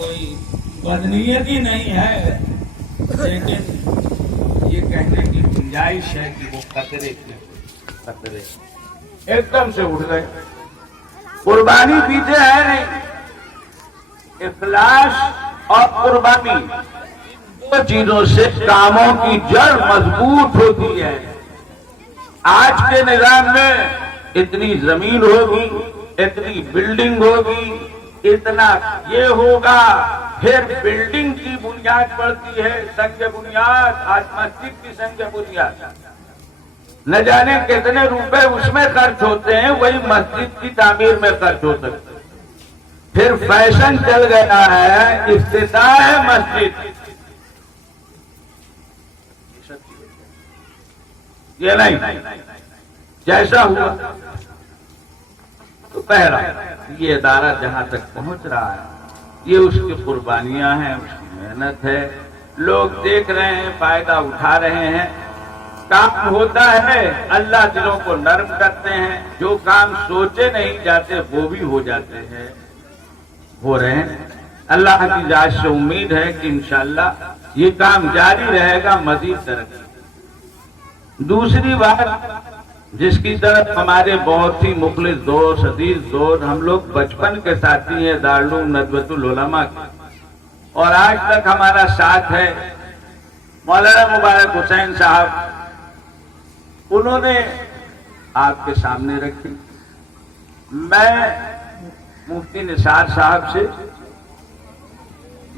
कोई बदनीयत ही नहीं है, लेकिन ये कहने की गुंजाइश है कि वो खतरे एकदम से उठ गए। कुर्बानी पीछे है नहीं, इखलास और कुर्बानी दो चीजों से कामों की जड़ मजबूत होती है। आज के निजाम में इतनी जमीन होगी, इतनी बिल्डिंग होगी, इतना ये होगा, फिर बिल्डिंग की बुनियाद पड़ती है, संग बुनियाद, आज मस्जिद की संग बुनियाद, न जाने कितने रुपए उसमें खर्च होते हैं, वही मस्जिद की तामीर में खर्च हो सकते। फिर फैशन चल गया है, इफ्तिताह है मस्जिद, ये नहीं, जैसा हुआ तो पहला ये अदारा जहां तक पहुंच रहा है, ये उसकी कुर्बानियां हैं, उसकी मेहनत है, लोग देख रहे हैं, फायदा उठा रहे हैं। काम होता है, अल्लाह दिलों को नर्म करते हैं, जो काम सोचे नहीं जाते वो भी हो जाते हैं, हो रहे हैं। अल्लाह की जात से उम्मीद है कि इंशाअल्लाह ये काम जारी रहेगा, मजीद तरक्की। दूसरी बात जिसकी तरफ हमारे बहुत ही मुखलिस दोस्त, अजीज दोस्त, हम लोग बचपन के साथी हैं दारुल उलूम नदवतुल उलमा के, और आज तक हमारा साथ है मौलाना मुबारक हुसैन साहब, उन्होंने आपके सामने रखी। मैं मुफ्ती निसार साहब से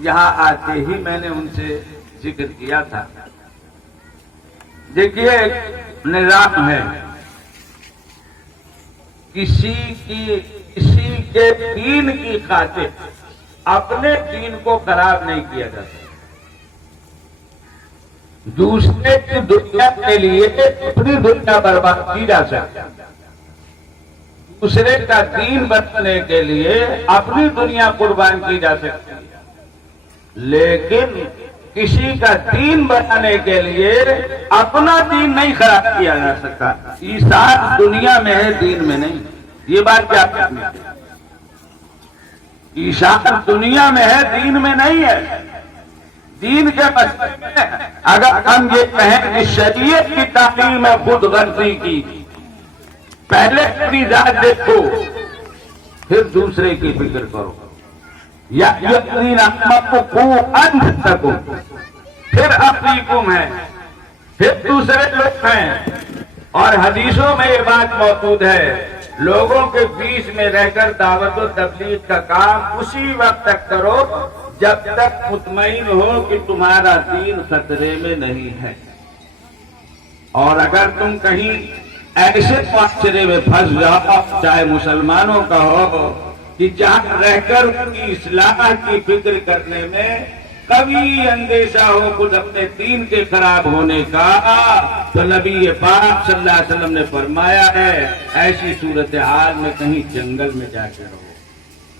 यहां आते ही मैंने उनसे जिक्र किया था। देखिए निजाम है, किसी के दीन की खातिर अपने दीन को खराब नहीं किया जा सकता। दूसरे की दुनिया के लिए अपनी दुनिया बर्बाद की जा सकती है, दूसरे का दीन बचने के लिए अपनी दुनिया कुर्बान की जा सकती है, लेकिन किसी का दीन बनाने के लिए अपना दीन नहीं खराब किया जा सकता। ईसार दुनिया में है, दीन में नहीं। ये बात क्या कहनी है? ईसार दुनिया में है, दीन में नहीं है। दीन के मसले में अगर हम ये कहें कि शरीयत की तालीम में खुद गर्जी की, पहले अपनी जात देखो फिर दूसरे की फिक्र करो, या अपनी नामक को अंत तक फिर अपनी कुम है, फिर दूसरे लोग हैं। और हदीसों में ये बात मौजूद है, लोगों के बीच में रहकर दावत और तबलीग का काम उसी वक्त तक करो जब तक मुतमईन हो कि तुम्हारा दीन खतरे में नहीं है। और अगर तुम कहीं ऐसे माशरे में फंस जाओ, चाहे मुसलमानों का हो, कि जहां रहकर उनकी इस्लाह की फिक्र करने में कभी अंदेशा हो खुद अपने दीन के खराब होने का, तो नबी पाक सल्लल्लाहु अलैहि वसल्लम ने फरमाया है, ऐसी सूरत हाल में कहीं जंगल में जाके रहो,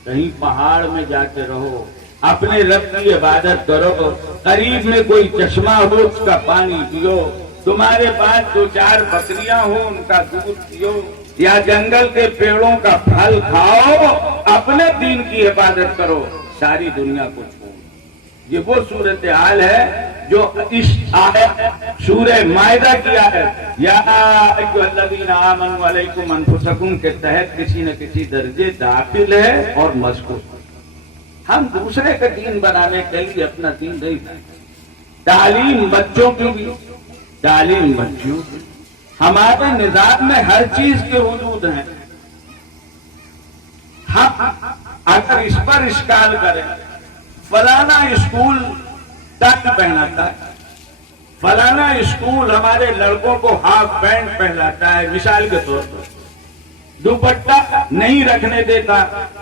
कहीं पहाड़ में जाके रहो, अपने रब की इबादत करो, करीब में कोई चश्मा हो उसका पानी पियो, तुम्हारे पास 2-4 बकरियां हो उनका दूध पियो, या जंगल के पेड़ों का फल खाओ, अपने दीन की हिफाजत करो, सारी दुनिया को छोड़ो। ये वो सूरत हाल है जो इस आयत सूरह माइदा की आयत या अय्युहल्लज़ीना आमनू अलैकुम अनफुसकुम के तहत किसी न किसी दर्जे दाखिल है और मज़कूर। हम दूसरे का दीन बनाने के लिए अपना दीन नहीं बनाते। तालीम बच्चों की भी, तालीम बच्चों की, हमारे निजाम में हर चीज के वजूद हैं। हम अगर इस पर इश्काल करें, फलाना स्कूल टक पहनाता है, फलाना स्कूल हमारे लड़कों को हाफ पैंट पहनाता है, मिसाल के तौर पर दुपट्टा नहीं रखने देता,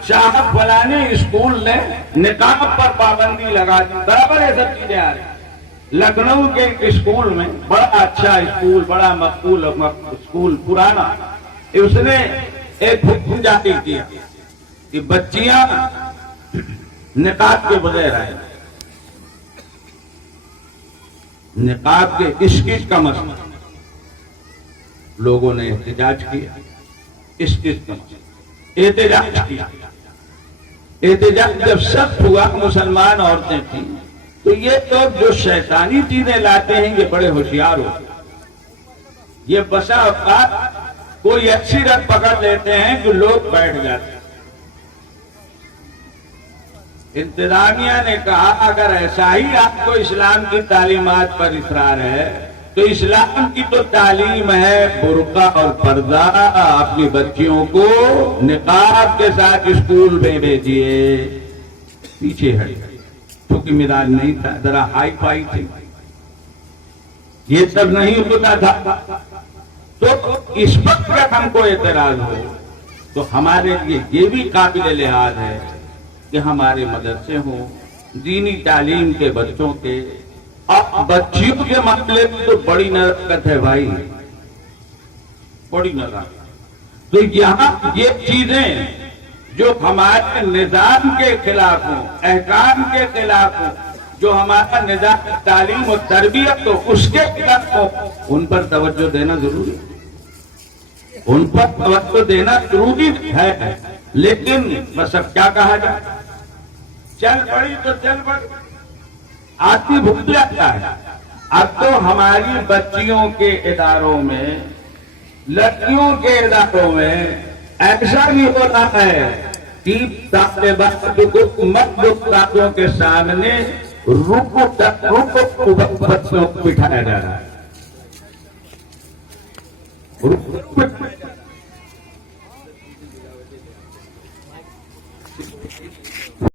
साहब फलाने स्कूल ने निकाब पर पाबंदी लगा दी, बराबर ये सब चीजें आ रही। लखनऊ के एक स्कूल में, बड़ा अच्छा स्कूल, बड़ा मकबूल स्कूल, पुराना, उसने एक हुक्म जारी किया कि बच्चियां निकाब के बगैर आए, निकाब के इश्किश का मसला, लोगों ने एहतजाज किया, इश्किश का मसला एहतजाज किया, احتجاج جب سخت ہوا مسلمان عورتیں تھیں تو یہ لوگ جو شیطانی چیزیں لاتے ہیں یہ بڑے ہوشیار ہوتے ہیں. یہ بسا اوقات کوئی اچھی رت پکڑ لیتے ہیں کہ لوگ بیٹھ جاتے ہیں. انتظامیہ نے کہا اگر ایسا ہی آپ کو اسلام کی تعلیمات پر اصرار ہے تو اسلام کی تو تعلیم ہے برقع اور پردہ. اپنی بچیوں کو نقاب کے ساتھ اسکول میں بھیجیے. پیچھے ہٹ گئے کیونکہ مزاج نہیں تھا, ذرا ہائی فائی تھی, یہ سب نہیں ہوتا تھا. تو اس وقت اگر ہم کو اعتراض ہو تو ہمارے لیے یہ بھی قابل لحاظ ہے کہ ہمارے مدرسے ہوں دینی تعلیم کے بچوں کے. اور بچیوں کے معاملے میں تو بڑی نزاکت ہے بھائی, بڑی نزاکت. تو یہاں یہ چیزیں جو ہمارے نظام کے خلاف ہوں, احکام کے خلاف ہوں, جو ہمارا نظام تعلیم و تربیت ہو اس کے خلاف ہو, ان پر توجہ دینا ضروری ہے. ان پر توجہ دینا ضروری ہے. لیکن بس اب کیا کہا جائے, چل پڑی تو چل پڑی, آدمی بھول جاتا ہے. اب تو ہماری بچیوں کے اداروں میں, لڑکیوں کے اداروں میں ایسا بھی ہو رہا ہے کہ طالبات کو مرد استادوں کے سامنے رکو بچوں کو بٹھایا جا رہا ہے.